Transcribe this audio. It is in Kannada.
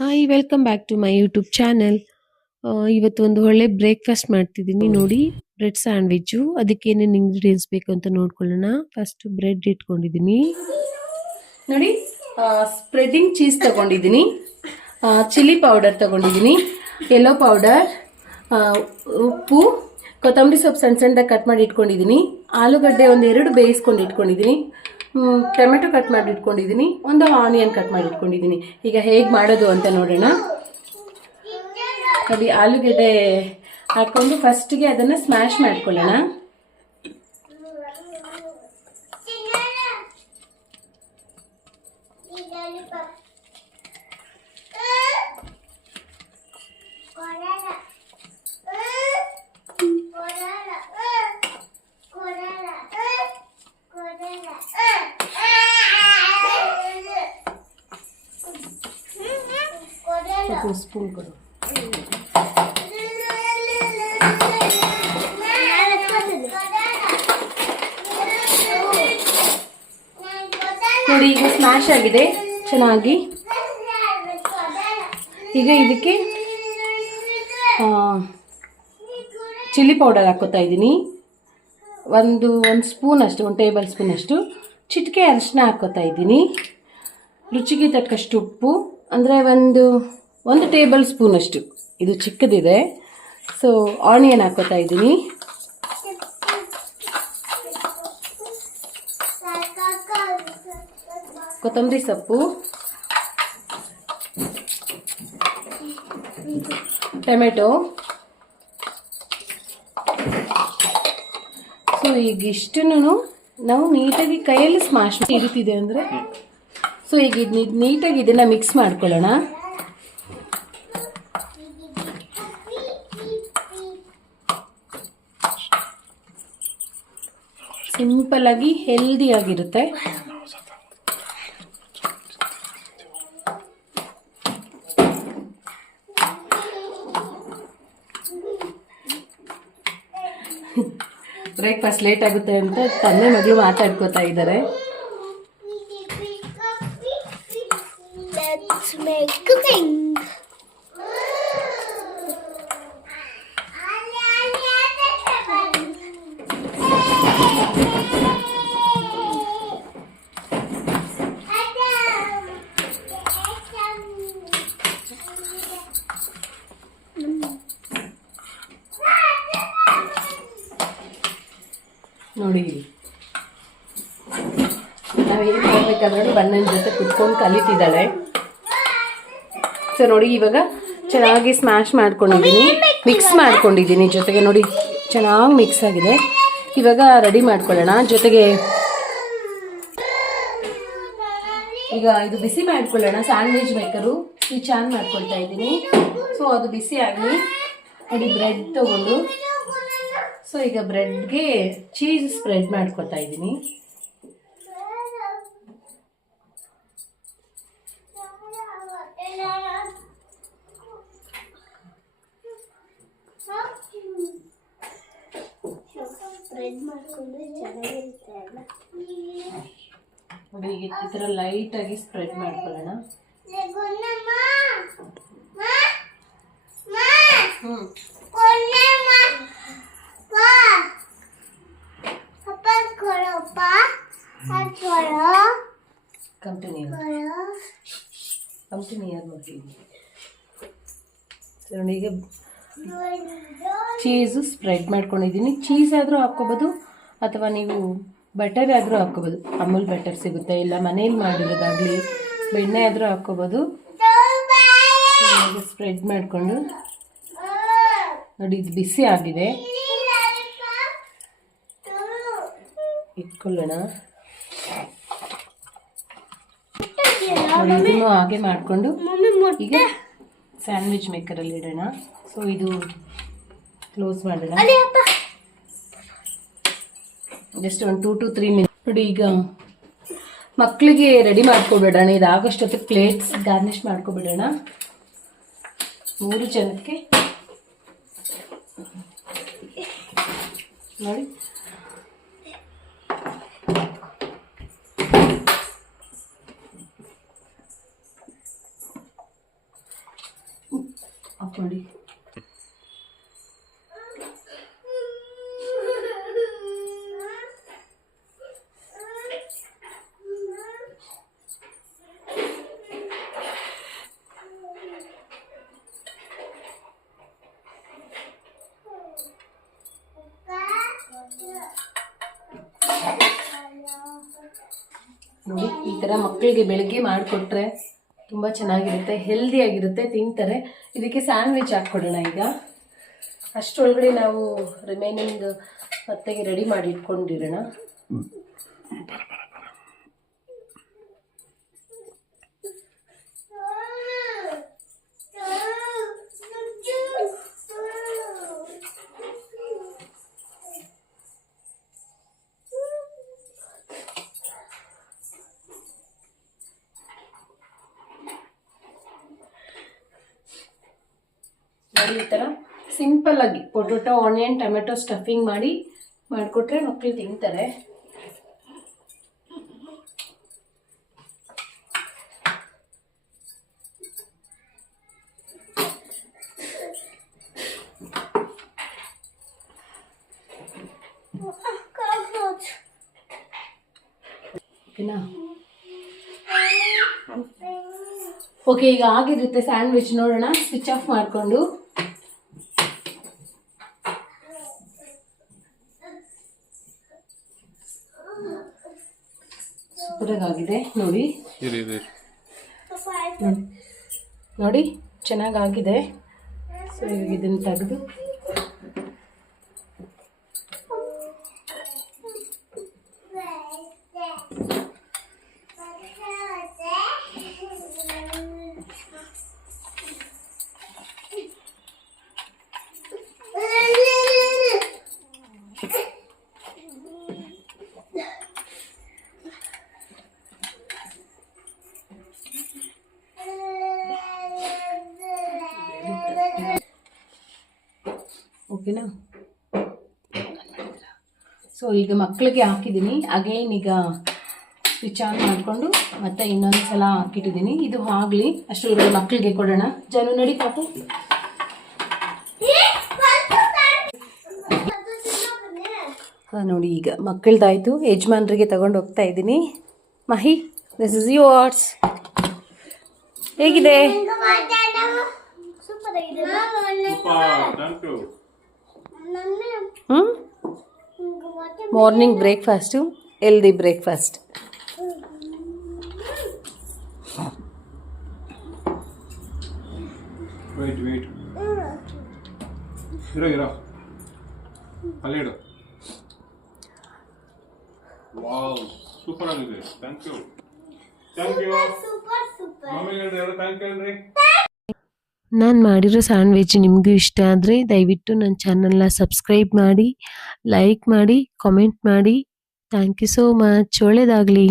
Hi welcome back to my YouTube channel. ಇವತ್ತು ಒಂದು ಒಳ್ಳೆ ಬ್ರೇಕ್ಫಾಸ್ಟ್ ಮಾಡ್ತಿದ್ದೀನಿ ನೋಡಿ. Bread sandwich. ಅದಕ್ಕೆ ಏನೇನು ಇಂಗ್ರೀಡಿಯೆಂಟ್ಸ್ ಬೇಕು ಅಂತ ನೋಡ್ಕೊಳ್ಳೋಣ. ಫಸ್ಟ್ ಬ್ರೆಡ್ ಇಟ್ಕೊಂಡಿದ್ದೀನಿ ನೋಡಿ. ಸ್ಪ್ರೆಡ್ಡಿಂಗ್ ಚೀಸ್ ತಗೊಂಡಿದ್ದೀನಿ, ಚಿಲ್ಲಿ ಪೌಡರ್ ತಗೊಂಡಿದ್ದೀನಿ, ಯೆಲ್ಲೋ ಪೌಡರ್, ಉಪ್ಪು, ಕೊತ್ತಂಬರಿ ಸೊಪ್ಪು ಸಣ್ಣ ಸಣ್ಣದಾಗಿ ಕಟ್ ಮಾಡಿ ಇಟ್ಕೊಂಡಿದ್ದೀನಿ, ಆಲೂಗಡ್ಡೆ ಒಂದು 2 ಬೇಯಿಸ್ಕೊಂಡು ಇಟ್ಕೊಂಡಿದ್ದೀನಿ, ಟೊಮೆಟೊ ಕಟ್ ಮಾಡಿ ಇಟ್ಕೊಂಡಿದ್ದೀನಿ, ಒಂದು ಆನಿಯನ್ ಕಟ್ ಮಾಡಿ ಇಟ್ಕೊಂಡಿದ್ದೀನಿ. ಈಗ ಹೇಗೆ ಮಾಡೋದು ಅಂತ ನೋಡೋಣ. ನೋಡಿ, ಆಲೂಗಡ್ಡೆ ಹಾಕ್ಕೊಂಡು ಫಸ್ಟಿಗೆ ಅದನ್ನು ಸ್ಮ್ಯಾಶ್ ಮಾಡ್ಕೊಳ್ಳೋಣ. ಸ್ಪೂನ್ ಕೊಡು. ನೋಡಿ, ಈಗ ಸ್ಮ್ಯಾಶ್ ಆಗಿದೆ ಚೆನ್ನಾಗಿ. ಈಗ ಇದಕ್ಕೆ ಚಿಲ್ಲಿ ಪೌಡರ್ ಹಾಕೋತಾ ಇದ್ದೀನಿ. ಒಂದು ಸ್ಪೂನ್ ಅಷ್ಟು, 1 ಟೇಬಲ್ ಸ್ಪೂನ್ ಅಷ್ಟು. ಚಿಟಿಕೆ ಅರಿಶಿನ ಹಾಕೋತಾ ಇದ್ದೀನಿ. ರುಚಿಗೆ ತಕ್ಕಷ್ಟು ಉಪ್ಪು, ಅಂದರೆ ಒಂದು ಟೇಬಲ್ ಸ್ಪೂನ್ ಅಷ್ಟು, ಇದು ಚಿಕ್ಕದಿದೆ. ಸೊ ಆನಿಯನ್ ಹಾಕೋತಾ ಇದ್ದೀನಿ. ಕೊತ್ತಂಬರಿ ಸೊಪ್ಪು, ಟೊಮೆಟೊ. ಸೊ ಈಗ ಇಷ್ಟನ್ನು ನಾವು ನೀಟಾಗಿ ಕೈಯಲ್ಲಿ ಸ್ಮ್ಯಾಶ್ ಇರುತ್ತಿದೆ ಅಂದರೆ. ಸೊ ಈಗ ನೀಟಾಗಿ ಇದನ್ನು ಮಿಕ್ಸ್ ಮಾಡ್ಕೊಳ್ಳೋಣ. ಸಿಂಪಲ್ ಆಗಿ ಹೆಲ್ದಿ ಆಗಿರುತ್ತೆ. ಬ್ರೇಕ್ಫಾಸ್ಟ್ ಲೇಟ್ ಆಗುತ್ತೆ ಅಂತ ತಂದೆ ಮಗಳು ಮಾತಾಡ್ಕೋತಾ ಇದ್ದಾರೆ. ನೋಡಿ, ನಾವು ಏನು ಮಾಡಬೇಕಾದ್ರೆ ಬಣ್ಣನ ಜೊತೆ ಕುತ್ಕೊಂಡು ಕಲಿತಿದ್ದಾಳೆ. ಸೊ ನೋಡಿ, ಇವಾಗ ಚೆನ್ನಾಗಿ ಸ್ಮ್ಯಾಶ್ ಮಾಡ್ಕೊಂಡಿದ್ದೀನಿ, ಮಿಕ್ಸ್ ಮಾಡ್ಕೊಂಡಿದ್ದೀನಿ. ಜೊತೆಗೆ ನೋಡಿ ಚೆನ್ನಾಗಿ ಮಿಕ್ಸ್ ಆಗಿದೆ. ಇವಾಗ ರೆಡಿ ಮಾಡ್ಕೊಳ್ಳೋಣ. ಜೊತೆಗೆ ಈಗ ಇದು ಬಿಸಿ ಮಾಡ್ಕೊಳ್ಳೋಣ. ಸ್ಯಾಂಡ್ವಿಚ್ ಮೇಕರು ಸ್ವಿಚ್ ಆನ್ ಮಾಡ್ಕೊಳ್ತಾ ಇದ್ದೀನಿ. ಸೊ ಅದು ಬಿಸಿ ಆಗಲಿ. ನೋಡಿ, ಬ್ರೆಡ್ ತಗೊಂಡು, ಸೊ ಈಗ ಬ್ರೆಡ್ಗೆ ಚೀಸ್ ಸ್ಪ್ರೆಡ್ ಮಾಡ್ಕೊತಾ ಇದ್ದೀನಿ. ನೋಡಿ, ಈಗ ಈ ಥರ ಲೈಟಾಗಿ ಸ್ಪ್ರೆಡ್ ಮಾಡ್ಕೊಳ್ಳೋಣ. ಈಗ ಚೀಸು ಸ್ಪ್ರೆಡ್ ಮಾಡ್ಕೊಂಡಿದ್ದೀನಿ. ಚೀಸ್ ಆದರೂ ಹಾಕ್ಕೋಬೋದು, ಅಥವಾ ನೀವು ಬಟರ್ ಆದರೂ ಹಾಕ್ಕೋಬೋದು. ಅಮೂಲ್ ಬಟರ್ ಸಿಗುತ್ತೆ, ಇಲ್ಲ ಮನೇಲಿ ಮಾಡಿರೋದಾಗಲಿ ಬೆಣ್ಣೆ ಆದರೂ ಹಾಕ್ಕೋಬೋದು. ಸ್ಪ್ರೆಡ್ ಮಾಡಿಕೊಂಡು ನೋಡಿ, ಇದು ಬಿಸಿ ಆಗಿದೆ, ಇಟ್ಕೊಳ್ಳೋಣ. ಇದನ್ನು ಹಾಗೆ ಮಾಡಿಕೊಂಡು ಈಗ ಸ್ಯಾಂಡ್ವಿಚ್ ಮೇಕರಲ್ಲಿ ಇಡೋಣ. ಸೊ ಇದು ಕ್ಲೋಸ್ ಮಾಡೋಣ. ಜಸ್ಟ್ ಒಂದು 2 to 3 ಮಿನಿಟ್. ನೋಡಿ, ಈಗ ಮಕ್ಕಳಿಗೆ ರೆಡಿ ಮಾಡ್ಕೊಬಿಡೋಣ. ಇದಾಗಷ್ಟೊತ್ತಿಗೆ ಪ್ಲೇಟ್ಸ್ ಗಾರ್ನಿಷ್ ಮಾಡ್ಕೊಬಿಡೋಣ. 3 ಜನಕ್ಕೆ ನೋಡಿ. ಆಫ್ ಮಾಡಿ. ನೋಡಿ ಈ ಥರ ಮಕ್ಕಳಿಗೆ ಬೆಳಗ್ಗೆ ಮಾಡಿಕೊಟ್ರೆ ತುಂಬ ಚೆನ್ನಾಗಿರುತ್ತೆ, ಹೆಲ್ದಿಯಾಗಿರುತ್ತೆ, ತಿಂತಾರೆ. ಇದಕ್ಕೆ ಸ್ಯಾಂಡ್ವಿಚ್ ಹಾಕ್ಕೊಡೋಣ ಈಗ. ಅಷ್ಟರೊಳಗಡೆ ನಾವು ರಿಮೈನಿಂಗ್ ಮತ್ತೆಗೆ ರೆಡಿ ಮಾಡಿ ಇಟ್ಕೊಂಡಿರೋಣ. ಈ ಥರ ಸಿಂಪಲ್ ಆಗಿ ಪೊಟೊಟೊ, ಆನಿಯನ್, ಟೊಮೆಟೊ ಸ್ಟಫಿಂಗ್ ಮಾಡಿಕೊಟ್ರೆ ಮಕ್ಕಳು ತಿಂತಾರೆ. ಓಕೆನಾ? ಓಕೆ, ಈಗ ಆಗಿರುತ್ತೆ ಸ್ಯಾಂಡ್ವಿಚ್. ನೋಡೋಣ ಸ್ವಿಚ್ ಆಫ್ ಮಾಡಿಕೊಂಡು. ಸೂಪರಾಗಿದೆ ನೋಡಿ. ನೋಡಿ ಚೆನ್ನಾಗಾಗಿದೆ. ಸೊ ಈಗ ಇದನ್ನು ತೆಗೆದು ಓಕೆನಾ? ಸೊ ಈಗ ಮಕ್ಕಳಿಗೆ ಹಾಕಿದ್ದೀನಿ. ಅಗೇನ್ ಈಗ ಸ್ವಿಚ್ ಆನ್ ಮಾಡಿಕೊಂಡು ಮತ್ತೆ ಇನ್ನೊಂದು ಸಲ ಹಾಕಿಟ್ಟಿದ್ದೀನಿ. ಇದು ಆಗಲಿ, ಅಷ್ಟರೊಳಗಡೆ ಮಕ್ಕಳಿಗೆ ಕೊಡೋಣ. ಜಾನು ನಡಿ ಪಾಪು. ನೋಡಿ ಈಗ ಮಕ್ಕಳದಾಯಿತು, ಯಜಮಾನ್ರಿಗೆ ತಗೊಂಡು ಹೋಗ್ತಾ ಇದ್ದೀನಿ. Mahi, this is yours. ಹೇಗಿದೆ? Morning breakfast, healthy breakfast. Weight ಇರೋ ಅಲ್ಲಿ ಇಡು. ವಾವ್, ಸೂಪರ್ ಆಗಿದೆ. ಥ್ಯಾಂಕ್ ಯು ಮಮ್ಮಿ ಹೇಳ್ರಿ, ಥ್ಯಾಂಕ್ ಯು ಹೇಳ್ರಿ. ನಾನು ಮಾಡಿರೋ ಸ್ಯಾಂಡ್ವಿಚ್ ನಿಮಗೂ ಇಷ್ಟ ಆದರೆ ದಯವಿಟ್ಟು ನನ್ನ ಚಾನಲ್ನ ಸಬ್ಸ್ಕ್ರೈಬ್ ಮಾಡಿ, ಲೈಕ್ ಮಾಡಿ, ಕಾಮೆಂಟ್ ಮಾಡಿ. Thank you so much. ಒಳ್ಳೆಯದಾಗಲಿ.